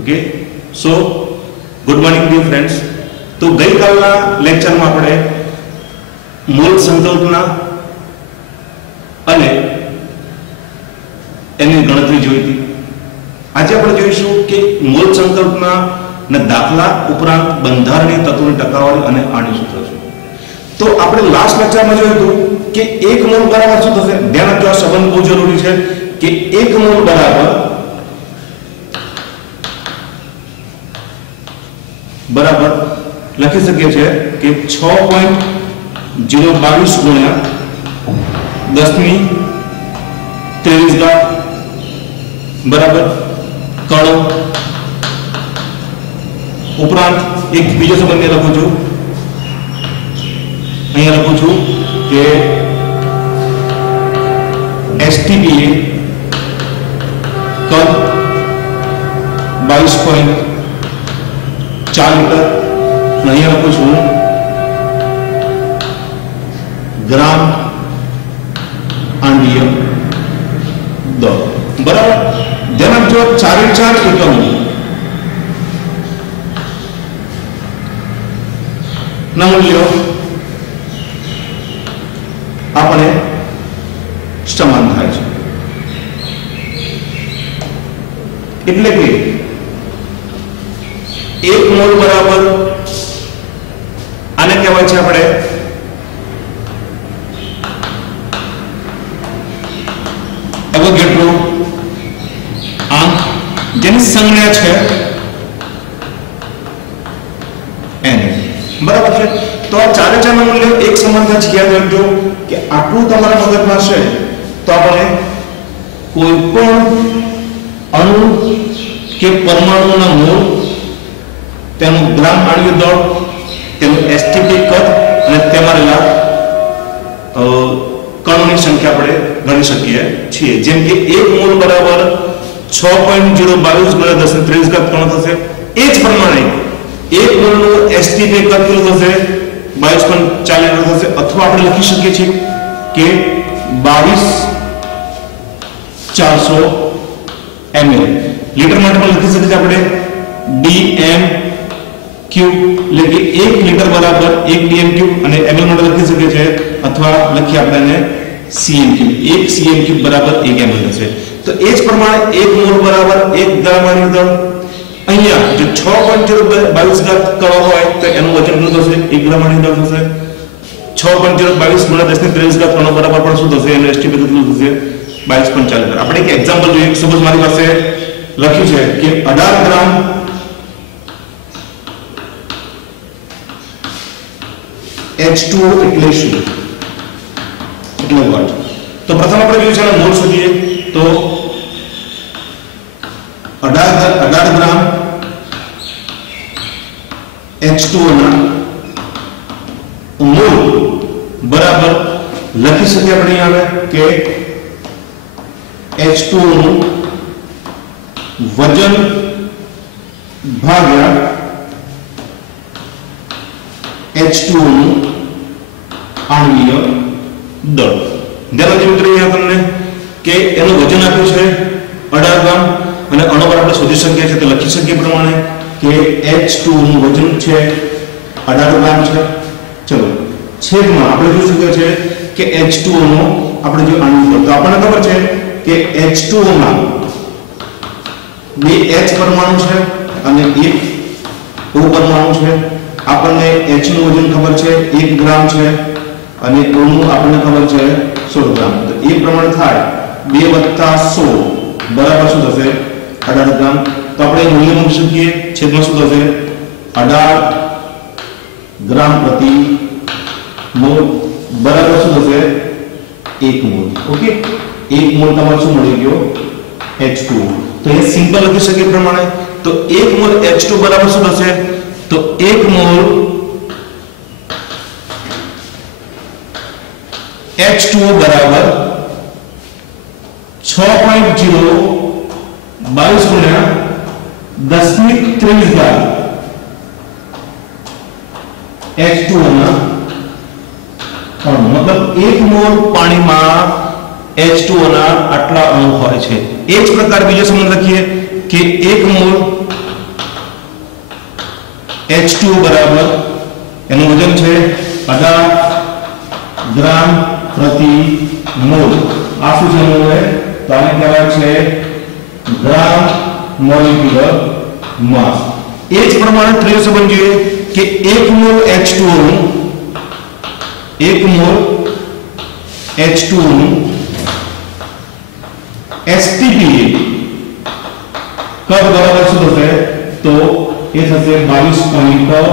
Okay so good morning dear friends. तो गई Kalna lecture में આપણે મોલ સંકલ્પના અને એની ગણતરી જોઈ હતી। આજે આપણે જોઈશું કે મોલ સંકલ્પના ના દાખલા ઉપરાંત બંધારણીય તત્વોની ટકાવારી અને આણી સૂત્ર છે। તો આપણે લાસ્ટ લેક્ચરમાં જોયું હતું કે 1 મોલ બરાબર શું થશે। ધ્યાન આપજો, આ સંબંધ બહુ જરૂરી છે કે 1 મોલ બરાબર લખી શકીએ છીએ કે 6.022 ગુણ્યા 10⁻23 બરાબર કણો। ઉપરાંત એક બીજો સંબંધ લખું છું, અહીંયા લખું છું કે STP કદ 22.4 મીટર, અહીંયા લખું છું ગ્રામ આંડીય દળ બરાબર। ધ્યાન આપજો, 4 એકમ ના મૂલ્યો આપણે સમાન થાય છે। એટલે કે 1 મોલ બરાબર આને કહેવાય છે આપણે એવોગાડ્રો આંક, જેની સંજ્ઞા છે n બરાબર છે। તો આ 4 નું મૂલ્ય એક સમાન થાય છે। યાદ રાખજો કે આટલું તમારા મગજમાં છે તો આપણે કોઈ પણ અણુ કે પરમાણુના મોલ, તેનું ગ્રામ આણ્વીય દળ, તેનું STP કદ અને તેમાં રહેલા કણોની સંખ્યા આપણે ગણી શકીએ છીએ। જેમ કે 1 મોલ બરાબર 6.022 ગુણ્યા 10⁻23 કણો થશે। એ જ પ્રમાણે 1 મોલનું STP કદ કેટલું થશે? 22.4 લિટર થશે। અથવા આપણે લખી શકીએ છીએ કે 22,400 ml। લીટર માટે પણ લખી શકીએ આપણે dm ક્યુબ, એટલે કે 1 લિટર બરાબર 1 dm ક્યુબ, અને ml માટે લખી શકીએ છીએ અથવા લખીએ આપણે cm ક્યુબ, 1 cm ક્યુબ બરાબર 1 ml થશે। તો એ જ પ્રમાણે 1 મોલ બરાબર 1 ગ્રામ આણ્વીય દળ। અહીંયા જો 6.022 કણો હોય તો એનું વજન કેટલું થશે? 1 ગ્રામ આણ્વીય દળ થશે। 6.022 ગુણ્યા 10⁻23 કણો બરાબર પણ શું થશે? એનું STP કેટલું થશે? 22.4 લિટર। આપણે એક એક્ઝામ્પલ જોઈએ। સપોઝ મારી પાસે લખ્યું છે કે 18 ગ્રામ H2O એટલે શું? એટલે વોટ? તો પ્રથમ આપણે જોયું છે મોલ શોધીએ। તો 18 ગ્રામ H2O ના મોલ બરાબર લખી શકીએ આપણે અહીં આવે કે H2O નું વજન ભાગ્યા H2O નું આણ્વીય દળ। ધ્યાન આપજો મિત્રો, અહીંયા તમને કે એનું વજન આપ્યું છે 18 ગ્રામ અને અણુ પર આપણે શોધી શકીએ છીએ। તો લખી શકીએ પ્રમાણે કે H2O નું વજન છે 18 ગ્રામ છે। ચલો છેદમાં આપણે જોઈ શકીએ છીએ કે H2O નો આપણે જો આણ્વીય દળ, તો આપણને ખબર છે કે H2O માં 2 H પરમાણુ છે અને 1 O પરમાણુ છે। આપણને H નું વજન ખબર છે 1 ગ્રામ છે અને O નું આપણને ખબર છે 16 ગ્રામ। તો એ પ્રમાણે થાય 2 + 16 બરાબર શું થશે? 18 ગ્રામ। તો આપણે મૂલ્ય મૂકી શકીએ, છેદમાં શું થશે? 18 ગ્રામ પ્રતિ મોલ બરાબર શું થશે? 1 મોલ। ઓકે, 1 મોલ તમારે શું મળી ગયો? H2O। તો એ સિમ્પલ લખી શકીએ પ્રમાણે તો 1 મોલ H2 બરાબર શું થશે? તો 1 મોલ H2O બરાબર 6.022 ગુણ્યા 10⁻23 H2O ના અણુ, મતલબ 1 મોલ પાણીમાં H2O ના આટલા અણુ હોય છે। એ જ પ્રકાર બીજો સંબંધ લખીએ કે 1 મોલ H2O બરાબર એનું વજન છે 18 ગ્રામ પ્રતિ મોલ. આ શું છે મોલ? તો આને કહેવાય છે ગ્રામ મોલિક્યુલર માસ. એ જ પ્રમાણે ત્રીજો સંબંધ જોઈએ કે 1 મોલ H2O નું 1 મોલ H2O નું STPA કદ બરાબર શું થશે? તો એ થશે 22.4 મીટર,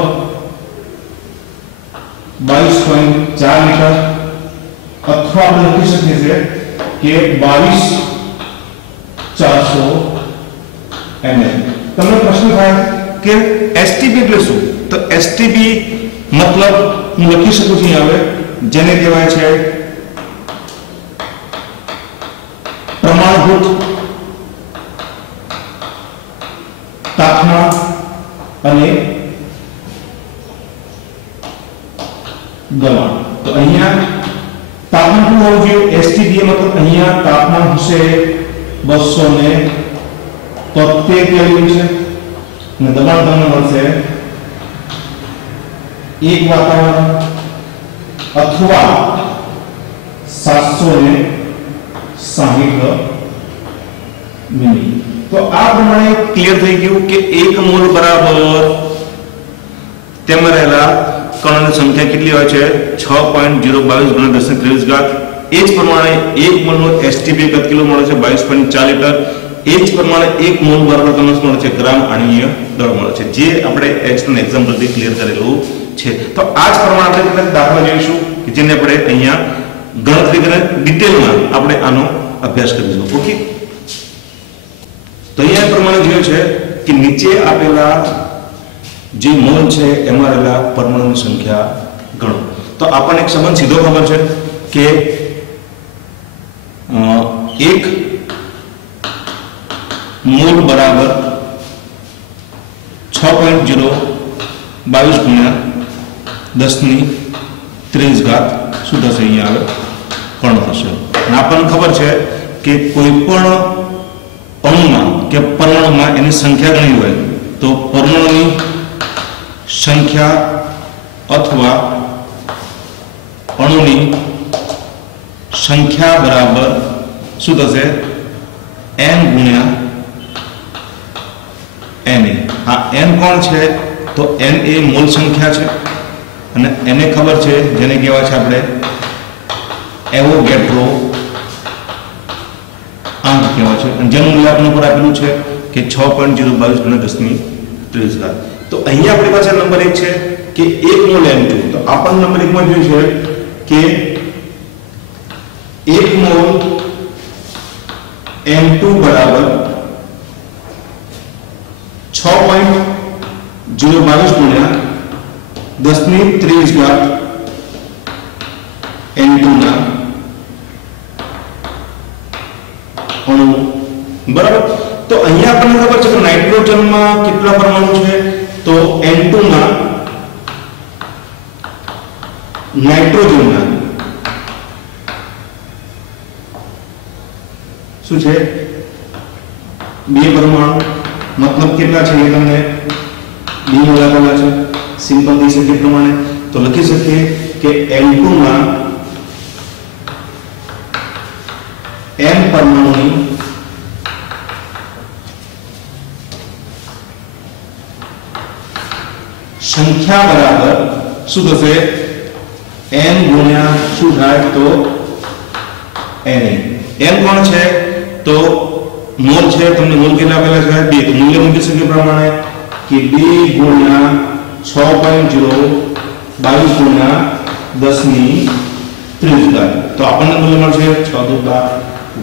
અથવા આપણે લખી શકીએ છીએ કે 22,400 ml. તમને પ્રશ્ન થાય કે STP એટલે શું? તો STP મતલબ હું લખી શકું છું હવે, જેને કહેવાય છે પ્રમાણભૂત તાપમાન અને દબાણ. તો અહીંયા તાપમાન શું હોવું જોઈએ? STPA મતલબ અહીંયા તાપમાન હશે 273 કેલ્વિન છે અને દબાણ તમને મળશે 1 વાતાવરણ અથવા 760 મિલી. તો આ પ્રમાણે ક્લિયર થઈ ગયું કે 1 મોલ બરાબર તેમાં રહેલા કણોની સંખ્યા કેટલી હોય છે? 6.022 × 1023 ઘાત. એ જ પ્રમાણે 1 મોલનો STP કદ કિલો મળે છે 22.4 લિટર. એ જ પ્રમાણે 1 મોલ બરાબર તમને મળે છે ગ્રામ આણ્વીય દળ મળે છે, જે આપણે એક્સટર્નલ એક્ઝામ્પલથી ક્લિયર કરેલું છે. તો આ જ પ્રમાણે આપણે કેટલાક દાખલા જોઈશું કે જેને આપણે અહીંયા ગણતરી કરીને ડિટેલમાં આપણે આનો અભ્યાસ કરીશું. ઓકે, તો અહીંયા પ્રમાણે જોયું છે કે નીચે આપેલા જે મોલ છે એમાં રહેલા પરમાણુની સંખ્યા ગણો. તો આપણને એક સંબંધ સીધો ખબર છે કે 1 મોલ બરાબર 6.022 × 1023 ઘાત શું થશે? અહીંયા આવે કણ થશે. અને આપણને ખબર છે કે કોઈ પણ અણુમાં કે પરમાણુમાં એની સંખ્યા ગણી હોય તો પરમાણુની સંખ્યા અથવા અણુની સંખ્યા બરાબર શું થશે? n ગુણ્યા Na. આ n કોણ છે? તો n એ મોલ સંખ્યા છે અને એને ખબર છે જેને કહેવાય છે આપણે એવોગેડ્રો આંક કહેવાય છે, અને જેનું મૂલ્ય આપણને ઉપર આપેલું છે કે 6.022 × 1023 ઘાત. તો અહીંયા આપણી પાસે નંબર 1 છે કે 1 મોલ N2. તો આપણને નંબર 1 માં જોયું છે કે 1 મોલ N2 બરાબર 6.022 × 1023 ઘાત N2 ના અણુ બરાબર. તો અહીંયા આપણને ખબર છે કે નાઇટ્રોજનમાં કેટલા પરમાણુ છે? તો N2 માં નાઇટ્રોજનના શું છે? 2 પરમાણુ. મતલબ કેટલા છે એ તમને ડી આપેલા છે. સિમ્પલ થઈ શકે પ્રમાણે તો લખી શકીએ કે N2 માં n પરમાણુની સંખ્યા બરાબર શું થશે? n ગુણ્યા શું થાય? તો Na. n કોણ છે? તો મોલ છે. તમને મોલ કેટલા આપેલા છે? 2. મૂલ્ય મૂકી શકીએ પ્રમાણે કે 2 ગુણ્યા 6.022 ગુણ્યા 1023 ઘાત. તો આપણને મૂલ્ય મળશે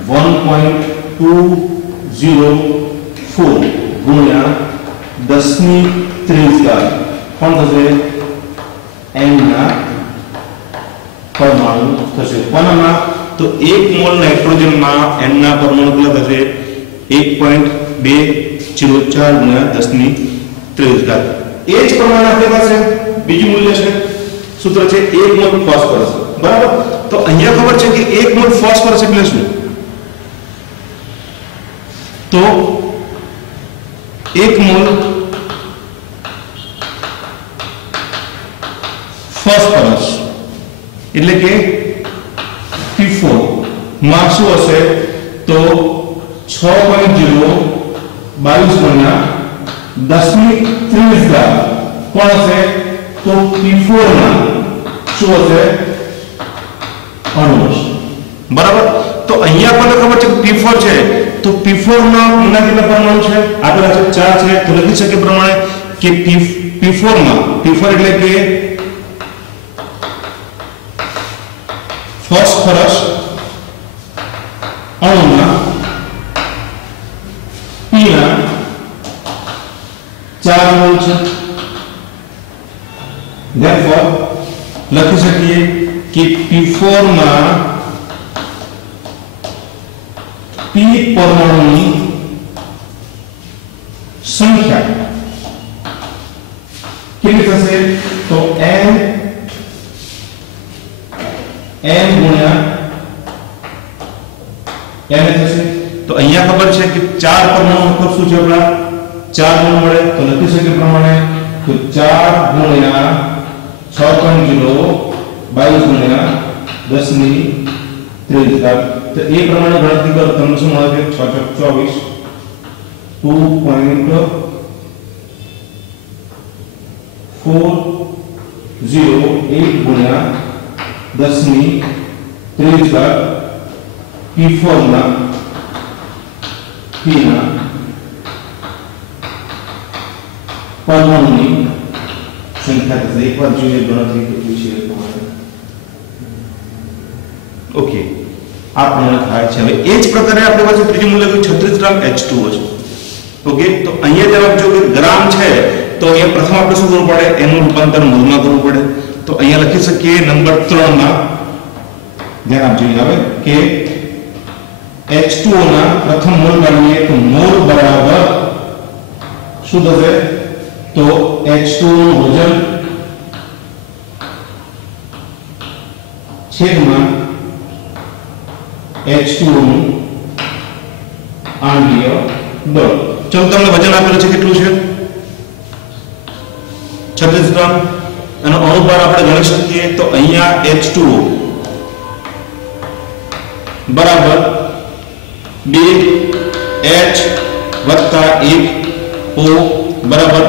1.204 ગુણ્યા 1023 ઘાત. કોણ થશે? n ના પરમાણુ થશે. કોનામાં? તો 1 મોલ નાઇટ્રોજનમાં n ના પરમાણુ કેટલા થશે? 1.204 ગુણ્યા 1023 ઘાત. એ જ પ્રમાણે આપણી પાસે બીજું મૂલ્ય છે. સૂત્ર છે 1 મોલ ફોસ્ફરસ. બરાબર. તો અહીંયા ખબર છે કે 1 મોલ ફોસ્ફરસ એટલે શું? તો 1 મોલ ફોસ્ફરસ એટલે કે P4 માં શું હશે તો 6.0 22 ગુણ્યા 10⁻³ કોણ હશે તો P4 માં શું હશે અણુ હશે બરાબર તો અહીંયા આપણને ખબર છે કે P4 છે તો P4 માં એના કેટલા પરમાણુ છે આપેલા છે 4 છે તો લખી શકીએ પ્રમાણે કે P4 માં P4 એટલે કે ફોસ્ફરસ અણુમાં P ના 4 મોલ છે therefore લખી શકીએ કે P4 માં P પરમાણુની સંખ્યા કેટલી થશે તો n ગુણ્યા n થશે તો અહીંયા ખબર છે કે 4 પરમાણુ મતલબ શું છે આપણા 4 ગુણ મળે તો લખી શકીએ પ્રમાણે તો 4 ગુણ્યા 6.0 22 ગુણ્યા 10⁻³ તો એ પ્રમાણે ગણતરી કરો તમને શું મળે છે 6 × 24 2.408 ગુણ્યા 10⁻³ P4 ના P ના પરમાણુની સંખ્યા થશે એકવાર જોઈએ ગણતરી કેટલી છે ઓકે આ પ્રમાણે થાય છે હવે એ જ પ્રકારે આપણી પાસે ત્રીજું મૂલ્ય 36 ગ્રામ H2O છે ઓકે તો અહીંયા જવાબ જો કે ગ્રામ છે તો અહીંયા પ્રથમ આપણે શું કરવું પડે એનું રૂપાંતર મોલમાં કરવું પડે તો અહીંયા લખી શકીએ નંબર 3 માં ધ્યાન આપજો હવે કે H2O ના પ્રથમ મોલ કાઢીએ તો મોલ બરાબર શું થશે તો H2O નું વજન છેદમાં H2O નું આણ્વીય દળ ચલો તમને વજન આપેલું છે કેટલું છે 36 ગ્રામ એનો અણુભાર આપણે ગણી શકીએ તો અહીંયા H2O બરાબર 2H વત્તા 1O બરાબર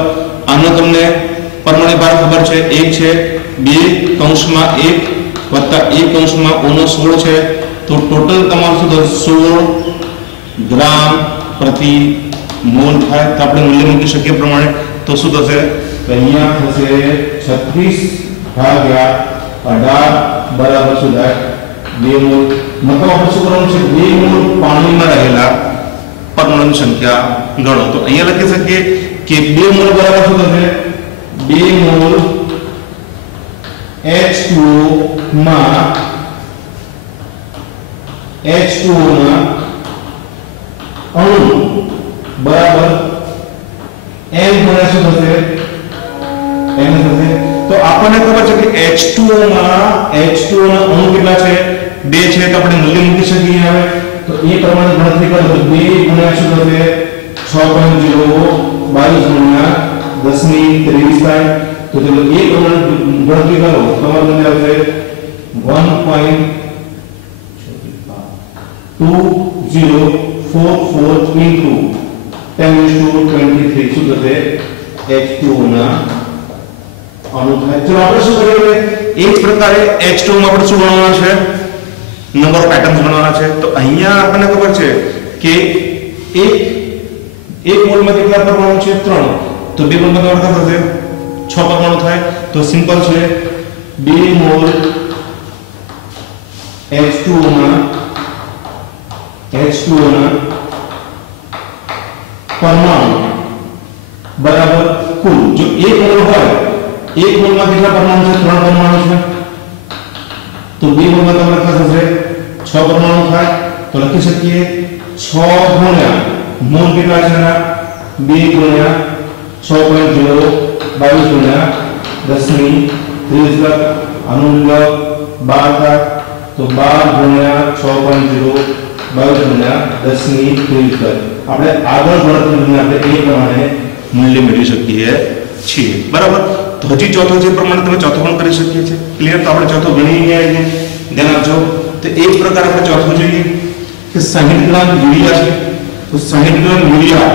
આનો તમને પરમાણુ ભાર ખબર છે 1 છે 2 કૌંસમાં 1 વત્તા 1 કૌંસમાં O નો 16 છે તો ટોટલ તમારું શું થશે 16 ગ્રામ પ્રતિ મોલ થાય તો આપણે મૂલ્ય મૂકી શકીએ પ્રમાણે તો શું થશે તો અહીંયા થશે 36/18 બરાબર શું થાય 2 મોલ મતલબ આપણે શું કરવાનું છે 2 મોલ પાણીમાં રહેલા પરમાણુની સંખ્યા ગણો તો અહીંયા લખી શકીએ કે 2 મોલ બરાબર શું થશે 2 મોલ H2O માં અણુ બરાબર n ગુણ્યા શું થશે n થશે તો આપણને ખબર છે કે H2O ના અણુ કેટલા છે 2 છે તો આપણે મૂલ્ય મૂકી શકીએ હવે તો એ પ્રમાણે ગણતરી કરો તો 2 ગુણ્યા શું થશે 6.0 22 ગુણ્યા 10⁻23 થાય તો ચલો એ પ્રમાણે ગણતરી કરો તમારું મૂલ્ય આવશે 1.2044 into 10⁻23 શું થશે H2O ના અણુ થાય ચલો આપણે શું કરીએ એ જ પ્રકારે H2O માં આપણે શું ગણવાનું છે નંબર ઓફ એટમ્સ ગણવાના છે તો અહીંયા આપણને ખબર છે કે એક મોલમાં કેટલા પરમાણુ છે 3 તો 2 મોલમાં કેટલા થશે 6 પરમાણુ થાય તો સિમ્પલ છે 2 મોલ H2O ના પરમાણુ બરાબર કુલ જો 1 મોલ હોય 1 મોલમાં કેટલા પરમાણુ છે 3 પરમાણુ છે તો 2 મોલમાં તમારે કેટલા થશે 6 પરમાણુ થાય તો લખી શકીએ 6 ગુણ્યા મોલ કેટલા છે એના 2 ગુણ્યા 6.0 22 ગુણ્યા 10⁻³ આનું મૂલ્ય 12 થાય તો 12 ગુણ્યા 6.0 22 ગુણ્યા 10⁻³ આપણે આગળ ગણતરી આપણે એ પ્રમાણે મૂલ્ય મેળવી શકીએ છીએ બરાબર तो हजी चौथो जे प्रमाणे તમે ચોથો પણ કરી શકીએ છીએ ક્લિયર તો આપણે ચોથો ગણી ગયા છે ધ્યાન આપજો તો એક પ્રકાર આપણે ચોથો જોઈએ કે 60 ગ્રામ યુરિયા છે તો 60 ગ્રામ યુરિયા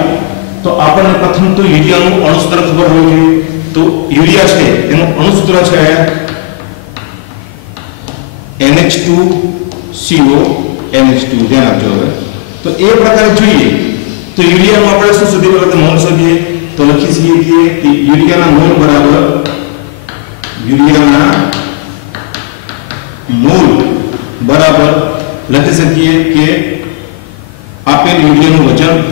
તો આપણને પ્રથમ તો યુરિયાનું અણુસૂત્ર ખબર હોવી જોઈએ તો યુરિયા છે એનું અણુસૂત્ર છે NH2CO NH2 ધ્યાન આપજો હવે તો એ પ્રકારે જોઈએ તો યુરિયામાં આપણે શું શોધી પહેલા તો મોલ શોધીએ तो लखी सकीए कि यूरिया मोल बराबर लखी सकीए कि आपेल यूरिया वजन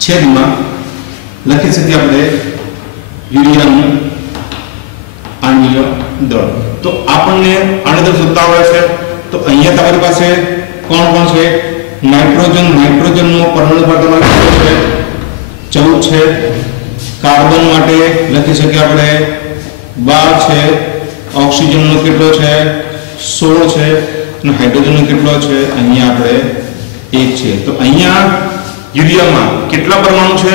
छेद में लखी सकीए अपने यूरिया आणवीय दळ तो आपने आणवीय दळ शोधता आवडे छे तो अहींया તમારી પાસે કોણ કોણ છે नाइट्रोजन नो परमाणु पर તમારે છે 14 છે કાર્બન માટે લખી શકીએ આપણે 12 છે ઓક્સિજન નો કેટલો છે 16 છે અને હાઇડ્રોજન નો કેટલો છે અહીંયા આપણે 1 છે તો અહીંયા યુરિયામાં કેટલા પરમાણુ છે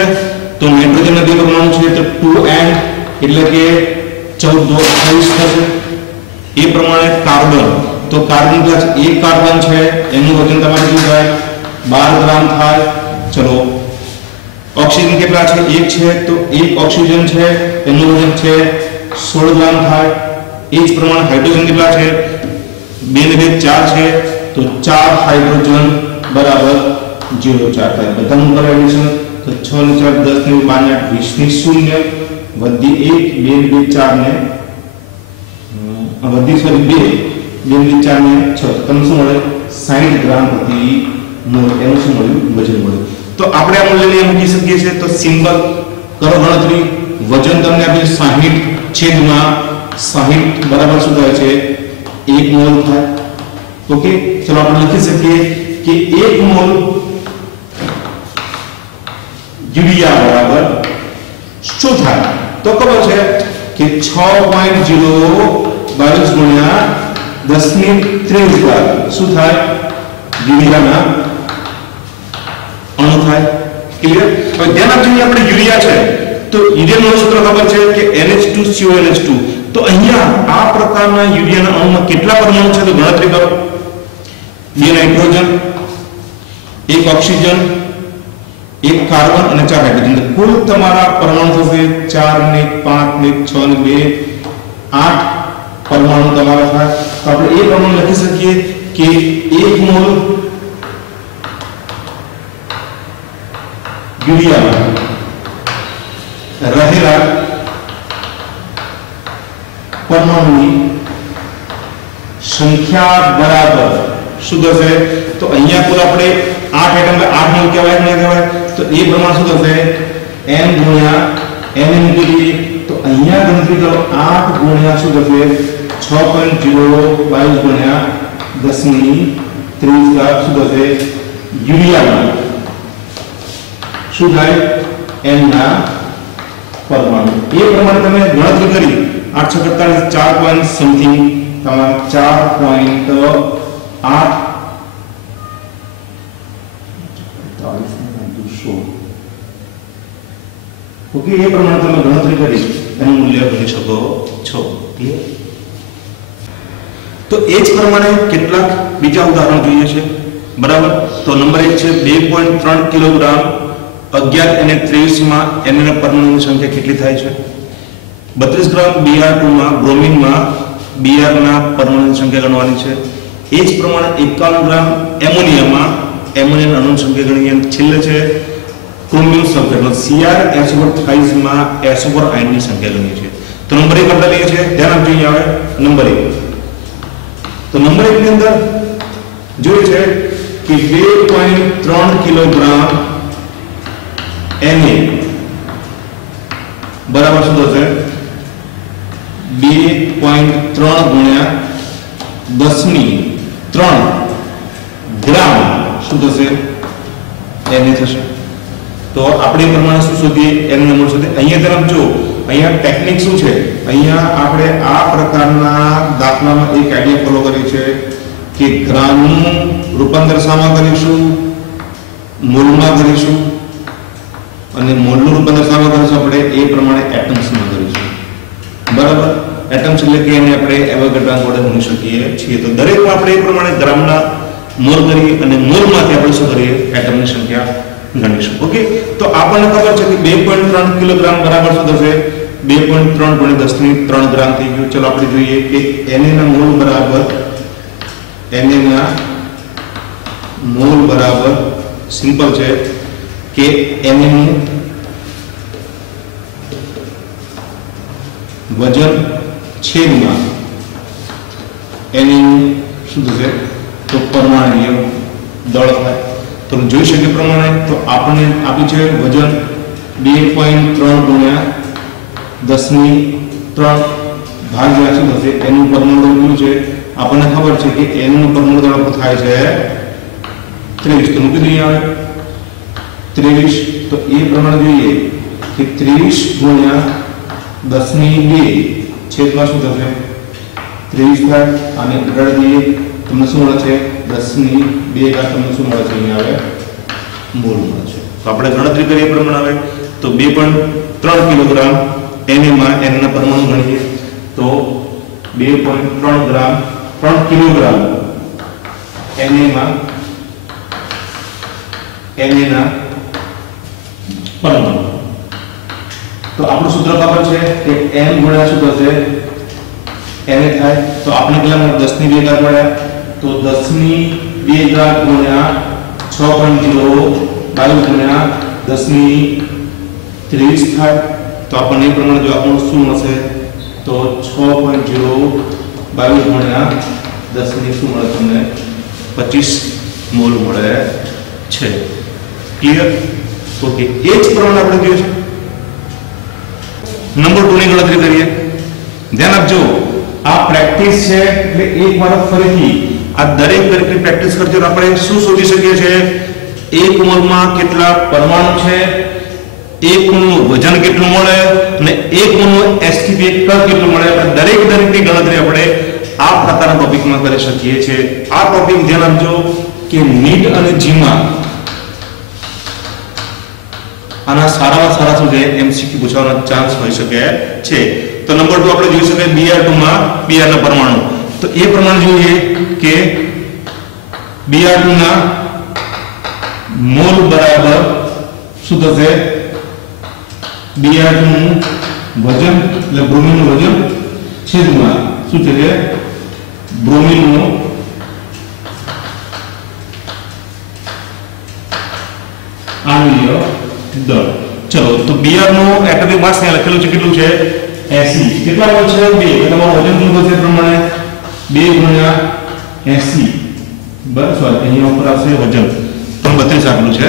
તો નાઇટ્રોજન ના 2 પરમાણુ છે તો 2n એટલે કે 14 2 28 થશે એ પ્રમાણે કાર્બન तो कार्बन प्लस एक कार्बन है एनु वजन તમારે શું થાય 12 ग्राम થાય चलो ऑक्सीजन કેટલા છે એક છે તો એક ઓક્સિજન છે એનું વજન છે 16 ગ્રામ થાય એ જ પ્રમાણે હાઇડ્રોજન કેટલા છે 2 ને 2 4 છે તો 4 હાઇડ્રોજન બરાબર 0 4 થાય બધાનું ઉપર એડિશન તો 6 ને 4 10 ને 5 20 ની 0 વધી 1 2 ને 4 ને વધી સોરી 2 बिंदु 4 में 6 तम શું મળે 60 ગ્રામ પ્રતિ મોલ એનું શું મળ્યું વજન મળ્યું તો આપણે આ મૂલ્યને મૂકી શકીએ છીએ તો સિમ્બલ કરો ગણતરી વજન તમને આપે 60 છેદમાં 60 બરાબર શું થાય છે 1 મોલ થાય ઓકે ચલો આપણે લખી શકીએ કે 1 મોલ યુરિયા બરાબર શું થાય તો ખબર છે કે 6.0 22 ગુણ્યા 10 ની 23 बार શું થાય યુરિયાના અણુ થાય ક્લિયર હવે ધ્યાન આપજો આપણે યુરિયા છે તો યુરિયાનું સૂત્ર ખબર છે કે NH2CONH2 તો અહીંયા આ પ્રકારના યુરિયાના અણુમાં કેટલા પરમાણુ છે તો ગણતરી કરો 2 નાઇટ્રોજન 1 ઓક્સિજન 1 કાર્બન અને 4 હાઇડ્રોજન તો કુલ તમારા પરમાણુ થશે 4 ને 5 ને 6 ને 2 8 परमाणु તમારા થાય તો આપણે એ પ્રમાણે લખી શકીએ કે 1 મોલ યુરિયામાં રહેલા પરમાણુની સંખ્યા બરાબર શું થશે તો અહીંયા કુલ આપણે 8 આઇટમ 8 મોલ કહેવાય કે ન કહેવાય તો એ પ્રમાણે શું થશે n ગુણ્યા n × તો અહીંયા ગણતરી કરો 8 ગુણ્યા શું થશે 6.022 गुणिया 10 ની 30 का શું થશે યુરિયામાં શું થાય n ના પરમાણુ એ પ્રમાણે તમે ગણતરી કરી 8 × 47 4 પોઈન્ટ સમથિંગ તમારા 4.8 ઓકે એ પ્રમાણે તમે ગણતરી કરી એનું મૂલ્ય ગણી શકો છો ક્લિયર तो एज प्रमाणे કેટલાક બીજા ઉદાહરણ જોઈએ છે બરાબર તો નંબર 1 છે 2.3 કિલોગ્રામ 11 અને 23 માં n ના પરમાણુની સંખ્યા કેટલી થાય છે 32 ગ્રામ Br2 માં બ્રોમિન માં Br ના પરમાણુની સંખ્યા ગણવાની છે એજ પ્રમાણે 51 ગ્રામ એમોનિયા માં એમોનિયા અણુની સંખ્યા ગણીએ છેલ્લે છે ક્રોમિયમ સલ્ફેટ માં Cr SO4 માં SO4 આયનની સંખ્યા ગણીએ છે તો નંબર 1 આપણે લઈએ છીએ ધ્યાન આપજો અહીં આવે નંબર 1 तो नंबर 1 ની અંદર જોઈ છે કે 2.3 કિલોગ્રામ Na બરાબર શું થશે 2.3 ગુણ્યા 10 ની 3 ગ્રામ શું થશે Na થશે તો આપણે પ્રમાણે શું શોધીએ n નંબર શોધીએ અહીંયા તરફ જો અહીંયા ટેકનિક શું છે અહીંયા આપણે આ પ્રકારના દાખલામાં એક આઈડિયા ફોલો કરી છે કે ગ્રામનું રૂપાંતર શામાં કરીશું મોલમાં કરીશું અને મોલનું રૂપ દર્શાવવા કરશું આપણે એ પ્રમાણે એટમ્સમાં કરીશું, બરાબર। એટમ્સ એટલે કે એને આપણે એવોગાડ્રો વડે ગણી શકીએ છીએ। તો દરેકમાં આપણે એ પ્રમાણે ગ્રામના મોલ કરીએ અને મોલમાંથી આપણે શું કરીએ, એટમની સંખ્યા ગણીશું। ઓકે, તો આપણને ખબર છે કે 2.3 કિલોગ્રામ બરાબર શું થશે, 2.3 × 10³ ગ્રામ થઈ ગયું। ચલો આપણે જોઈએ કે Na ના મોલ બરાબર, Na ના મોલ બરાબર સિમ્પલ છે કે Na નું વજન છેદમાં Na નું શું થશે, તો પરમાણુય દળ થાય। તો જોઈ શકીએ પ્રમાણે તો આપણને આપી છે વજન 2.3 × 10³ ભાગ્યા શું થશે, એનું પરમાણુ દળ કેટલું છે, આપણને ખબર છે કે એનું પરમાણુ દળ થાય છે 23। તો મૂકી દઈએ આવે 23। તો એ પ્રમાણે જોઈએ કે 30 × 10² છેદમાં શું થશે, 23 થાય। અને ઉડાડી દઈએ, તમને શું મળે છે, 10² તમને શું મળે છે, અહીંયા આવે મોલ મળે છે। તો આપણે ગણતરી કરીએ પ્રમાણે આવે તો 2.3 કિલોગ્રામ Na માં N ના પરમાણુ ગણીએ તો 3 કિલોગ્રામ Na માં Na ના પરમાણુ। તો આપણું સૂત્ર ખબર છે કે n ગુણ્યા શું થશે, Na થાય। તો આપણે કેટલા મળે, 10² મળ્યા, તો 10² ગુણ્યા 6.0 ગુણ્યા 10³ થાય। તો આપણને એ પ્રમાણે જો આપણું શું મળશે, તો 6.0 ગુણ્યા 10 શું મળે, તમને 25 મોલ મળે છે। ક્લિયર? ઓકે, એ જ પ્રમાણે આપણે જોઈએ નંબર 2 ની ગણતરી કરીએ। ધ્યાન આપજો, આ પ્રેક્ટિસ છે એટલે એક વાર ફરીથી આ દરેક પ્રેક્ટિસ કરજો। આપણે શું શોધી શકીએ છીએ, એક મોલમાં કેટલા પરમાણુ છે, એક મોલનું વજન કેટલું મળે અને એક મોલનું sp કદ કેટલું મળે। આપણે દરેકની ગણતરી આપણે આ પ્રકારના ટોપિકમાં કરી શકીએ છીએ। આ ટોપિક ધ્યાન આપજો કે નીટ અને જીમાં આના સારામાં સારા શું છે, MCQ પૂછવાનો ચાન્સ હોઈ શકે છે। તો નંબર 2 આપણે જોઈ શકીએ Br2 માં Br ના પરમાણુ। તો એ પ્રમાણે જોઈએ કે Br2 ના મોલ બરાબર શું થશે, Br2 નું વજન એટલે બ્રોમિન નું વજન છેદમાં શું છે, બ્રોમિન નું આણ્વીય દળ। ચલો, તો Br નું એટમિક માસ અહીંયા લખેલું છે કેટલું છે, 80। કેટલા મોલ છે, 2। એટલે તમારું વજન કેટલું થશે પ્રમાણે 2 × 80 બરાબર। સોરી, અહીંયા ઉપર આવશે વજન, તો 32 આપેલું છે।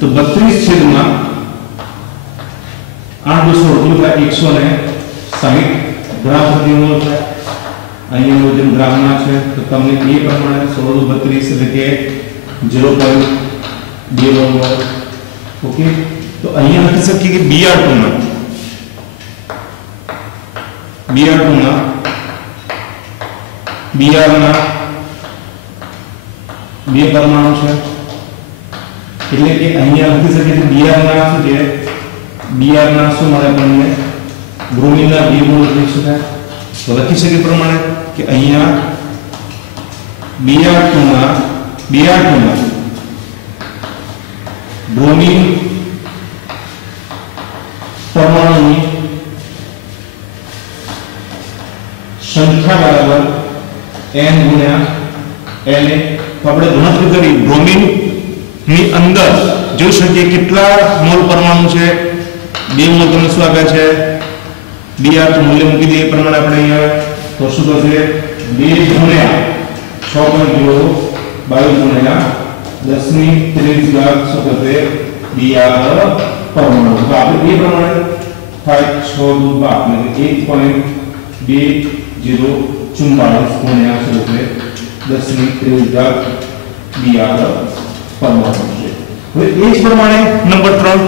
તો 32 છેદમાં 8 × 16 કેટલું થાય, 160 ગ્રામ પ્રતિ મોલ થાય। અહીંયા વજન ગ્રામમાં છે, તો તમને એ પ્રમાણે 16 × 32 એટલે કે 0.2 મોલ। ઓકે, તો અહીંયા લખી શકીએ કે Br2 ના Br ના 2 પરમાણુ છે, એટલે કે અહીંયા લખી શકીએ કે Br ના શું છે, Br ના શું મળે આપણને, બ્રોમિન ના 2 મોલ લખી શકાય। તો લખી શકીએ પ્રમાણે કે અહીંયા Br2 ના બ્રોમિન પરમાણુની સંખ્યા બરાબર n ગુણ્યા Na। તો આપણે ગણતરી કરી બ્રોમિન ની અંદર જોઈ શકીએ કેટલા મોલ પરમાણુ છે, 2 મોલ તમને શું આપ્યા છે, Br તો મૂલ્ય મૂકી દઈએ પ્રમાણે આપણે અહીંયા તો શું થશે, 2 ગુણ્યા 6.0 ગુણ્યા 10³ શું થશે, Br પરમાણુ। તો આપણે એ પ્રમાણે થાય 6 × 12 એટલે 1.2044 ગુણ્યા શું થશે, 10³ Br પરમાણુ છે। હવે એ જ પ્રમાણે નંબર 3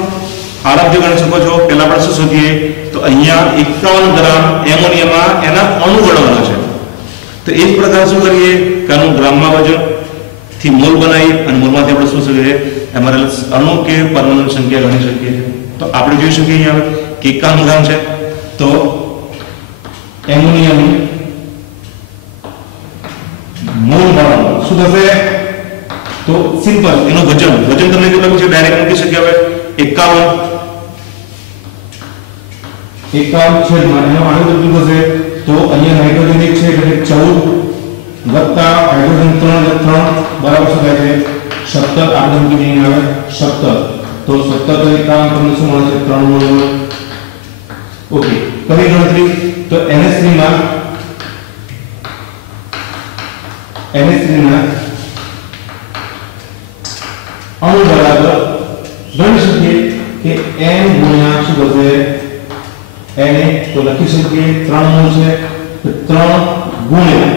આરાધ્ય ગણી શકો છો। પહેલા આપણે શું શોધીએ, તો અહીંયા 51 ગ્રામ એમોનિયામાં એના અણુ ગણવાના છે। તો એ જ પ્રકાર શું કરીએ, કે આનું ગ્રામમાં વજન થી મોલ બનાવી અને મોલમાંથી આપણે શું શોધીએ, एमआरएल अणु के परमाणु संख्या गणी શકીએ છીએ तो આપણે જોઈ શકીએ અહીંયા કે એકાવન ગ્રામ છે तो एमोनियम मोल परमाणु શું થશે तो सिंपल એનો વજન તમને કેટલું છે ડાયરેક્ટ મૂકી શકીએ હવે 51 છેદમાં એનો આણ્વિક કેટલું થશે तो અહીંયા નાઇટ્રોજન એક છે એટલે 14 વત્તા હાઇડ્રોજન 3 બરાબર શું થાય છે 17 આ બધું નહીં આવે 17 तो 17 તો 51 તમને શું મળે છે 3 મોલ ओके कभी गणतरी तो NH3 માં अणु बराबर गणी શકીએ કે n ગુણ્યા શું થશે n તો લખી શકીએ 3 મોલ છે તો 3 ગુણ્યા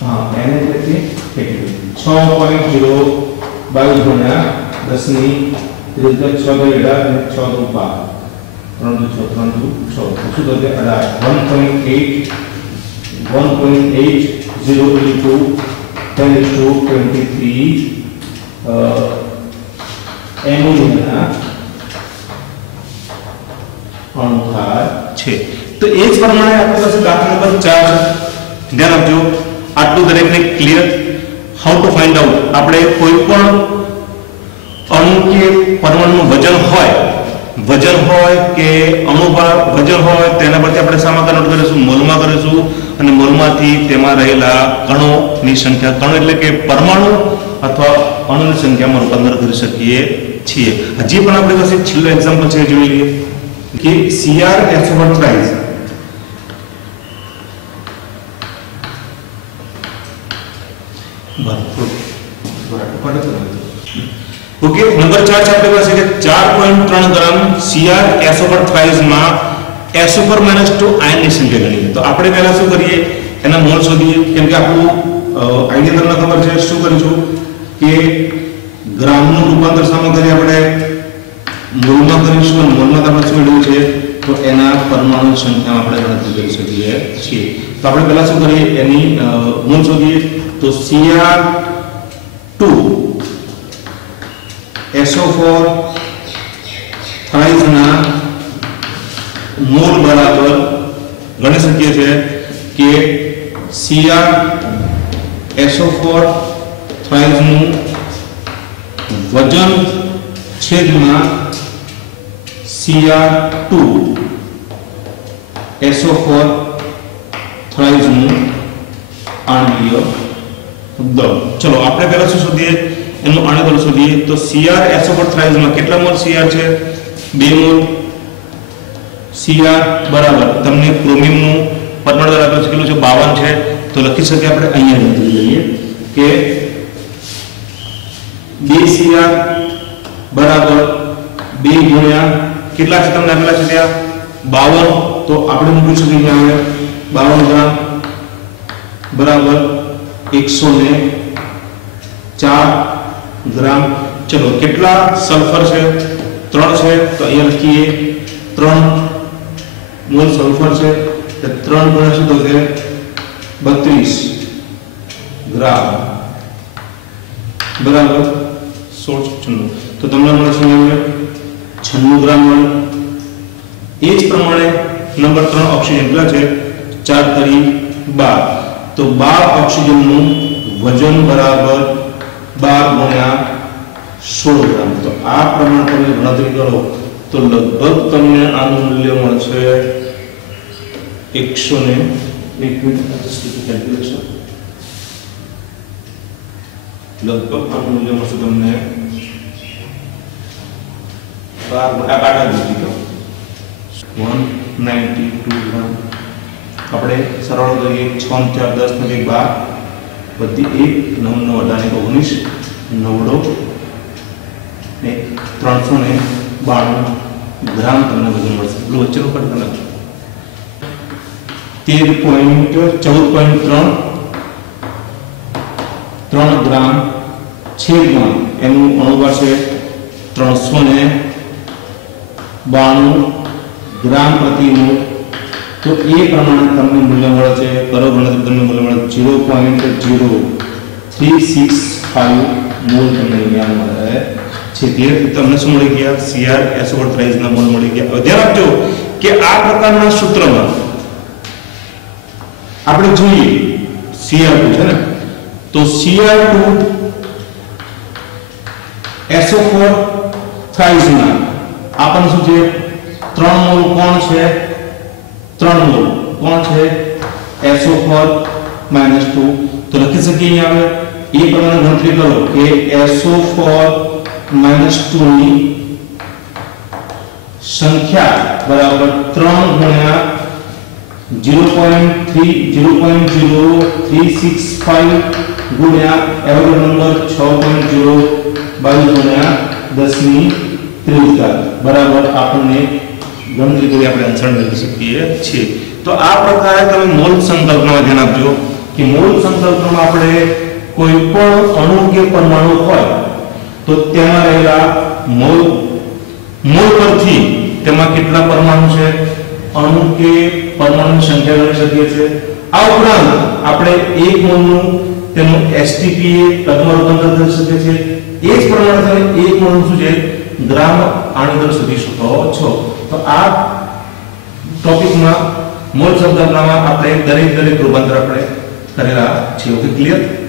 હા n એટલે કેટલું 6.022 ગુણ્યા 10 ની 6 ગયેલા અને 6 નું 12 3 2 6 શું થશે 1.80 into 10⁻23 એમોનિયા અણુ છે તો એ જ પ્રમાણે આપણી પાસે દાખલા નંબર 4 ધ્યાન આપજો આટલું દરેકને clear how to find out આપણે કોઈ પણ અણુ કે પરમાણુનું વજન હોય કે અણુભાર વજન હોય તેના પરથી આપણે શામાં કન્વર્ટ કરીશું મોલમાં કરીશું અને મોલમાંથી તેમાં રહેલા કણોની સંખ્યા કણો એટલે કે પરમાણુ અથવા અણુની સંખ્યામાં રૂપાંતર કરી શકીએ છીએ હજી પણ આપણી પાસે છેલ્લું એક્ઝામ્પલ છે જોઈ લઈએ કે CrSO3 ओके नंबर 4 છે આપણી પાસે કે 4.3 ગ્રામ CrSO3 માં SO4-2 આયનની સંખ્યા ગણીએ તો આપણે પહેલા શું કરીએ એના મોલ શોધીએ કેમ કે આપણું આઈડિયા તમને ખબર છે શું કરીશું કે ગ્રામનું રૂપાંતર શામાં કરીએ આપણે મોલમાં કરીશું અને મોલમાં આપણે શું મેળવ્યું છે તો એના પરમાણુ સંખ્યા આપણે ગણતરી કરી શકીએ છીએ તો આપણે પહેલા શું કરીએ એની મોલ શોધીએ તો Cr2 SO4 ના મોલ બરાબર ગણી શકીએ છે કે CrSO4 નું વજન છેદમાં Cr2 SO4 નું આણ્વીય દળ ચલો આપણે પહેલા શું શોધીએ એનું આણ્વિક દળ શોધીએ તો CrSO4 માં કેટલા મોલ Cr છે 2 મોલ Cr બરાબર તમને ક્રોમિયમ નું પરમાણુ દળ આપ્યું છે કેટલું છે 52 છે તો લખી શકીએ આપણે અહીંયા લખી લઈએ કે 2 Cr બરાબર 2 ગુણ્યા કેટલા છે તમને આપેલા છે ત્યાં 52 તો આપણે મૂકી શકીએ અહીંયા 52 ગ્રામ બરાબર 104 ग्राम चलो कितना सल्फर છે 3 છે તો અહીંયા લખીએ 3 મોલ સલ્ફર છે તો 3 ગુણ્યા શું થશે 32 ગ્રામ બરાબર 16 તો તમને મળે છે 96 ગ્રામ મળે એ જ પ્રમાણે નંબર 3 ઓક્સિજન કેટલા છે 4 તરી 12 તો 12 ઓક્સિજનનું વજન બરાબર 12 ગુણ્યા 16 ગ્રામ તો આ પ્રમાણે તમે ગણતરી કરો તો લગભગ તમને આનું મૂલ્ય મળશે 100 કેલ્ક્યુલેશન લગભગ આનું મૂલ્ય મળશે તમને 12 આ કાઢા દીધી તો 192 ગ્રામ આપણે સરળ કરીએ 6 4 10 ને 12 બધી 1 9 9 18 19 9 ને 392 ગ્રામ તમને વજન મળશે એટલું વચ્ચેનું કટ કરો 13 ગ્રામ છેદમાં એનું અણુભાર છે 392 ગ્રામ પ્રતિ મોલ તો એ પ્રમાણે તમને મૂલ્ય મળે છે કરો ગણતરી તમને મૂલ્ય મળે 0.0365 મોલ તમને અહીંયા મળે છે ક્લિયર તમને શું મળી ગયા CrSO3 ના મોલ મળી ગયા હવે ધ્યાન આપજો કે આ પ્રકારના સૂત્રમાં આપણે જોઈએ Cr2 છે ને તો Cr2 SO4 થ્રાઇસ ના આપણને શું છે 3 મોલ કોણ છે 3 મોલ કોણ છે SO4 -2 તો લખી શકીએ અહીંયા આવે એ પ્રમાણે ગણતરી કરો કે SO4 -2 ની સંખ્યા બરાબર 3 ગુણ્યા 0.0365 ગુણ્યા એવરેજ નંબર 6.022 ગુણ્યા 10 ની 30 બરાબર આપણને ગણતરી કરી આપણે આન્સર મેળવી શકીએ છીએ તો આ પ્રકારે તમે મોલ સંકલ્પનામાં ધ્યાન આપજો કે મોલ સંકલ્પનામાં આપણે કોઈ પણ અણુ કે પરમાણુ હોય તો તેમાં રહેલા મોલ પરથી તેમાં કેટલા પરમાણુ છે અણુ કે પરમાણુની સંખ્યા ગણી શકીએ છીએ આ ઉપરાંત આપણે એક મોલનું તેનું STPA પદમાં રૂપાંતર કરી શકીએ છીએ એ જ પ્રમાણે તમે એક મોલનું શું છે ગ્રામ આણ્વિક દળ શોધી શકો છો તો આ ટોપિકમાં મોલ શબ્દનામાં આપણે દરેક રૂપાંતર આપણે કરેલા છે ઓકે ક્લિયર